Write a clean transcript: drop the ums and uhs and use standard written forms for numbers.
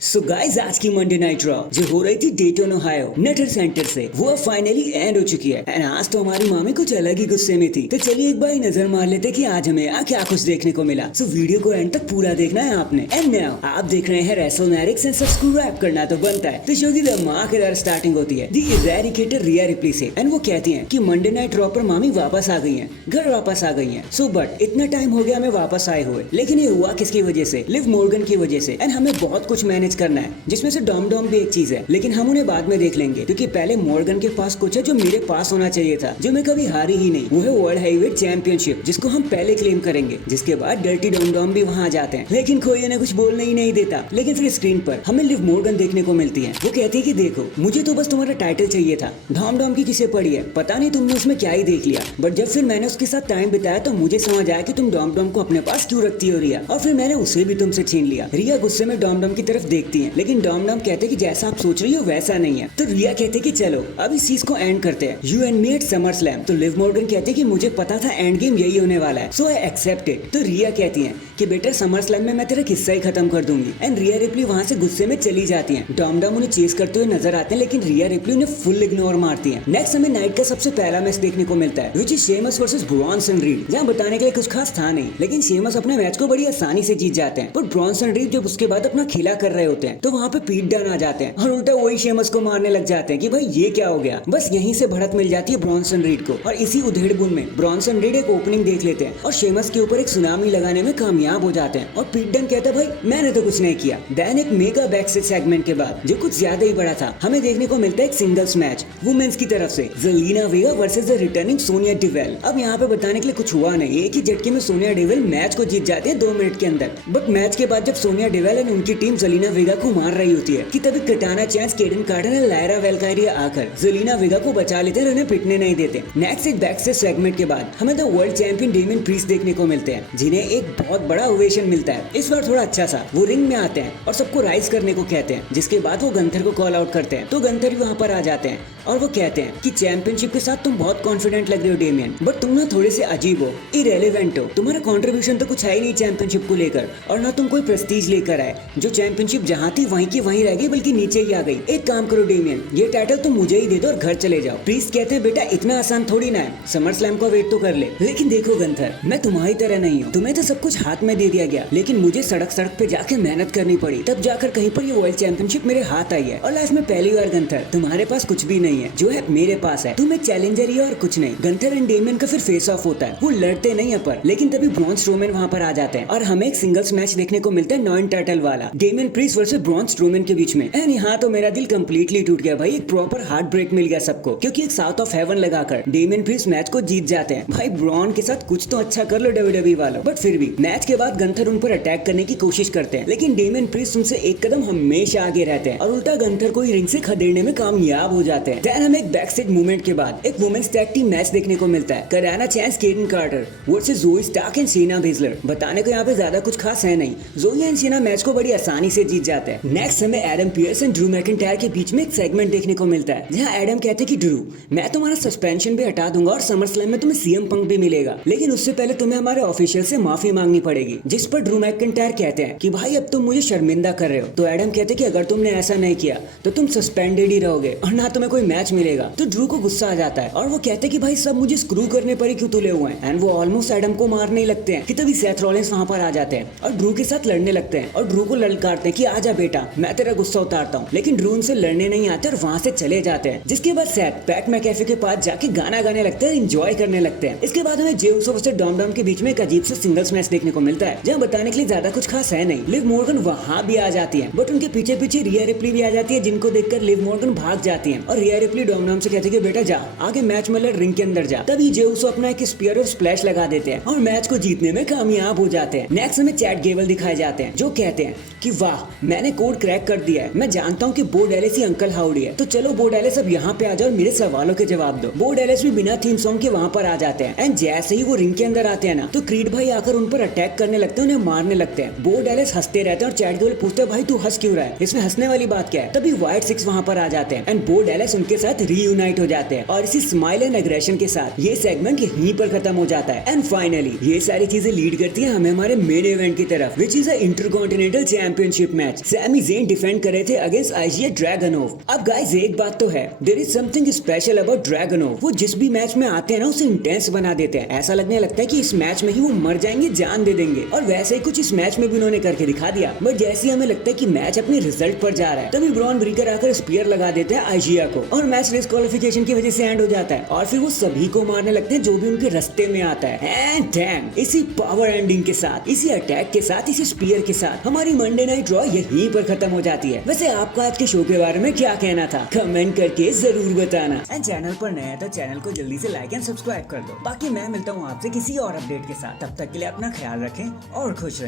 So guys आज की Monday night raw जो हो रही थी डेटन ओहायो नटर सेंटर से वो अब फाइनली एंड हो चुकी है। एंड आज तो हमारी मामी कुछ अलग ही गुस्से में थी। तो चलिए एक बार नजर मार लेते कि आज हमें क्या कुछ देखने को मिला। सो वीडियो को एंड तक पूरा देखना है आपने। एंड नाउ आप देख रहे हैं रेसलमैनिक्स एंड सबको रैप करना तो बनता है। तो शो की धमाकेदार स्टार्टिंग होती है दी इरेडिकेटर रिया रिप्ली से। एंड वो कहती है कि मंडे नाइट रॉ पर मामी वापस आ गई है, घर वापस आ गई है। सो बट इतना टाइम हो गया हमें वापस आए हुए, लेकिन ये हुआ किसकी वजह से? लिव मॉर्गन की वजह से। एंड हमें बहुत कुछ मैनेज करना है जिसमें से डॉम डॉम भी एक चीज है, लेकिन हम उन्हें बाद में देख लेंगे क्योंकि पहले मॉर्गन के पास कुछ है जो मेरे पास होना चाहिए था, जो मैं कभी हारी ही नहीं। वो है वर्ल्ड हैवीवेट चैंपियनशिप, जिसको हम पहले क्लेम करेंगे। जिसके बाद डर्टी डॉम डॉम भी वहाँ आ जाते हैं, लेकिन कोई उन्हें कुछ बोलने ही नहीं देता। लेकिन फिर स्क्रीन पर हमें लिव मॉर्गन देखने को मिलती है। वो कहती है कि देखो मुझे तो बस तुम्हारा टाइटल चाहिए था, डॉम डॉम की किसे पड़ी है पता नहीं, तुमने उसमें क्या ही देख लिया। बट जब फिर मैंने उसके साथ टाइम बिताया तो मुझे समझ आया कि तुम डॉम डॉम को अपने पास क्यों रखती हो रिया, और फिर मैंने उसे भी तुमसे छीन लिया। रिया गुस्से में डॉम डॉम की तरफ देखती है, लेकिन डॉम डॉम कहते कि जैसा आप सोच रही हो वैसा नहीं है। तो रिया कहते कि चलो अब इस चीज को एंड करते हैं, you and me at summer slam. तो लिव मॉर्गन कहते कि मुझे पता था एंड गेम यही होने वाला है, सो आई एक्सेप्ट इट। तो रिया कहती है कि बेटा समर स्लैम में मैं तेरा किस्सा ही खत्म कर दूंगी। एंड रिया रिप्ली वहां से गुस्से में चली जाती है। डॉम डॉम उन्हें चेस करते हुए नजर आते हैं, लेकिन रिया रिप्ली उन्हें फुल इग्नोर मारती है। नेक्स्ट हमें नाइट का सबसे पहला मैच देखने को मिलता है, which is Sheamus versus Bronson read. जहाँ बताने के लिए कुछ खास था नहीं, लेकिन शेमस अपने मैच को बड़ी आसानी से जीत जाते हैं। पर ब्रॉन्सन रीड जब उसके बाद अपना खेला कर रहे होते हैं तो वहाँ पे पीट डाउन आ जाते हैं और उल्टा वही शेमस को मारने लग जाते हैं कि भाई ये क्या हो गया। बस यहीं से बढ़त मिल जाती है ब्रॉन्सन रीड को, और इसी उधेड़बुन में ब्रॉन्सन रीड एक ओपनिंग देख लेते हैं और शेमस के ऊपर एक सुनामी लगाने में कामयाब हो जाते हैं। और पीट डन कहता है भाई मैंने तो कुछ नहीं किया। देन एक मेगा बैकस्टेज सेगमेंट के बाद जो कुछ ज्यादा ही बड़ा था, हमें देखने को मिलता है एक सिंगल्स मैच वुमेन्स की तरफ से, Zelina Vega versus the returning Sonya Deville. अब यहाँ पे बताने के लिए कुछ हुआ नहीं, एक ही झटके में सोनिया डेविल मैच को जीत जाते हैं 2 मिनट के अंदर। बट मैच के बाद जब सोनिया डेविल एंड उनकी टीम ज़ेलिना वेगा को मार रही होती है कि तभी कटाना चांस केडन कार्टर ने लायरा वेलकारिया आकर ज़ेलिना वेगा को बचा लेते हैं और उन्हें पिटने नहीं देते। नेक्स्ट एक बैकस्टेज सेगमेंट के बाद हमें the world champion Damien priest देखने को मिलते हैं, जिन्हें एक बहुत बड़ा ओवेशन मिलता है। इस बार थोड़ा अच्छा सा वो रिंग में आते हैं और सबको राइज करने को कहते हैं, जिसके बाद वो गंथर को कॉल आउट करते हैं। तो गंथर भी वहाँ पर आ जाते हैं और वो कहते हैं कि चैंपियनशिप के साथ तुम बहुत कॉन्फिडेंट लग रहे हो डेमियन, बट तुम ना थोड़े से अजीब हो, इरेलीवेंट हो। तुम्हारा कंट्रीब्यूशन तो कुछ है ही नहीं चैंपियनशिप को लेकर, और ना तुम कोई प्रेस्टीज लेकर आए। जो चैंपियनशिप जहाँ थी वहीं की वहीं रह गई, बल्कि नीचे ही आ गई। एक काम करो डेमियन, ये टाइटल तुम मुझे ही दे दो और घर चले जाओ। प्रीस्ट कहते हैं बेटा इतना आसान थोड़ी ना है, समर स्लैम का वेट तो कर ले। लेकिन देखो गंथर, मैं तुम्हारी तरह नहीं हूँ, तुम्हें तो सब कुछ हाथ में दे दिया गया, लेकिन मुझे सड़क सड़क पे जाके मेहनत करनी पड़ी, तब जाकर कहीं पर ये वर्ल्ड चैंपियनशिप मेरे हाथ आई है। और लाइफ में पहली बार गंथर तुम्हारे पास कुछ भी नहीं है, जो है मेरे पास है। तुम एक चैलेंजर ही और कुछ नहीं। गंथर एंड डेमियन का फिर फेस ऑफ होता है, वो लड़ते नहीं है पर, लेकिन तभी ब्रॉन स्ट्रोमैन वहाँ पर आ जाते हैं और हमें एक सिंगल्स मैच देखने को मिलता है नॉन टाइटल वाला, Damien priest versus Braun Strowman के बीच में। एंड यहाँ तो मेरा दिल कंप्लीटली टूट गया भाई, एक प्रॉपर हार्ट ब्रेक मिल गया सबको, क्योंकि एक साउथ ऑफ हेवन लगाकर डेमियन प्रीस्ट मैच को जीत जाते हैं। भाई ब्रॉन के साथ कुछ तो अच्छा कर लो डब्ल्यूडब्ल्यूई वालों। बट फिर भी मैच के बाद गंथर उन पर अटैक करने की कोशिश करते हैं, लेकिन डेमियन प्रीस्ट उनसे एक कदम हमेशा आगे रहते हैं और उल्टा गंथर को रिंग से खदेड़ने में कामयाब हो जाते हैं। देन हमें एक बैकस्टेज मूवमेंट के बाद एक वुमेन्स टैग टीम मैच देखने को मिलता है, कराना चांस केडन कार्टर वर्सेस ज़ोई स्टार्क एंड शेना बेजलर। बताने को यहाँ पे ज्यादा कुछ खास है नहीं, ज़ोई एंड शेना मैच को बड़ी आसानी से जीत जाते हैं। नेक्स्ट हमें Adam Pearce and Drew McIntyre के बीच में एक सेगमेंट देखने को मिलता है, जहाँ एडम कहते हैं कि ड्रू मैं तुम्हारा सस्पेंशन भी हटा दूंगा और समर स्लैम में तुम्हें सीएम पंक भी मिलेगा, लेकिन उससे पहले तुम्हें हमारे ऑफिशियल से माफी मांगनी पड़ेगी। जिस पर ड्रू मैकिंटायर कहते हैं कि भाई अब तुम मुझे शर्मिंदा कर रहे हो। तो एडम कहते हैं कि अगर तुमने ऐसा नहीं किया तो तुम सस्पेंडेड ही रहोगे और ना तुम्हें कोई मैच मिलेगा। तो ड्रू को गुस्सा आ जाता है और वो कहते हैं कि भाई सब मुझे स्क्रू करने पर ही क्यों तुले हुए हैं। एंड वो ऑलमोस्ट एडम को मारने ही लगते हैं कि तभी सेथ रॉलिंस वहां पर आ जाते हैं और ड्रू के साथ लड़ने लगते हैं और ड्रू को ललकारते हैं कि आजा बेटा मैं तेरा गुस्सा उतारता हूँ, लेकिन ड्रू उनसे लड़ने नहीं आते और वहां से चले जाते हैं। जिसके बाद सेथ पैट मैकैफे के पास जाके गाना गाने लगते हैं, एंजॉय करने लगते हैं। इसके बाद हमें जे उसो वर्सेस डॉम डॉम के बीच में एक अजीब सा सिंगल्स मैच देखने को मिलता है, जहाँ बताने के लिए ज्यादा कुछ खास है नहीं। लिव मॉर्गन वहाँ भी आ जाती है, बट उनके पीछे पीछे रिया रिप्ली भी आ जाती है, जिनको देखकर लिव मॉर्गन भाग जाती है और रिया रिप्ली डॉम डॉम से कहती है कि बेटा जा आगे मैच में लड़, रिंग के अंदर जा। तभी जे उसो अपना एक स्पीयर और स्प्लैश लगा देते हैं और मैच को जीतने में कामयाब हो जाते हैं। नेक्स्ट हमें चैट गेबल दिखाए जाते हैं, जो कहते हैं कि वाह मैंने कोड क्रैक कर दिया है, मैं जानता हूँ कि बो डेलिस ही अंकल हाउडी है, तो चलो बो डेलिस अब यहाँ पे आ जाओ और मेरे सवालों के जवाब दो। बो डेलिस भी बिना थीम सॉन्ग के वहाँ पर आ जाते हैं एंड जैसे ही वो रिंग के अंदर आते हैं ना, तो क्रीड भाई आकर उन पर अटैक करने लगते हैं, उन्हें मारने लगते हैं। बो डेलिस हंसते रहते हैं और चैट गेबल पूछते हैं भाई तू हंस क्यों रहा है, इसमें हंसने वाली बात क्या है। तभी व्हाइट सिक्स वहाँ पर आ जाते हैं एंड बो डेलिस उनके साथ रीयूनाइट हो जाते हैं और इसी स्माइल एंड एग्रेशन के साथ ये सेगमेंट यहीं पर खत्म हो जाता है। एंड फाइनली ये सारी चीजें लीड करती है हमें हमारे मेन इवेंट की तरफ, which is a intercontinental champion championship match Sami Zayn defend कर रहे थे अगेंस्ट आइजिया ड्रैगनोव। अब गाइस एक बात तो है, there is something special about Dragunov. वो जिस भी मैच में आते हैं ना उसे इंटेंस बना देते हैं। ऐसा लगने लगता है कि इस मैच में ही वो मर जाएंगे, जान दे देंगे। और वैसे ही कुछ इस मैच में भी उन्होंने करके दिखा दिया। बट जैसे हमें लगता है कि मैच अपने रिजल्ट पर जा रहा है तभी ब्रॉन ब्रीकर आकर स्पीयर लगा देते हैं आइजिया को और मैच डिस्क्वालिफिकेशन की वजह से एंड हो जाता है। और फिर वो सभी को मारने लगते हैं जो भी उनके रास्ते में आता है। एंड डैम, इसी पावर एंडिंग के साथ, इसी अटैक के साथ, इसी स्पीयर के साथ हमारी मंडे नाइट रॉ यहीं पर खत्म हो जाती है। वैसे आपका आज के शो के बारे में क्या कहना था कमेंट करके जरूर बताना। एंड चैनल पर नया है तो चैनल को जल्दी से लाइक एंड सब्सक्राइब कर दो। बाकी मैं मिलता हूँ आपसे किसी और अपडेट के साथ। तब तक के लिए अपना ख्याल रखें और खुश रहें।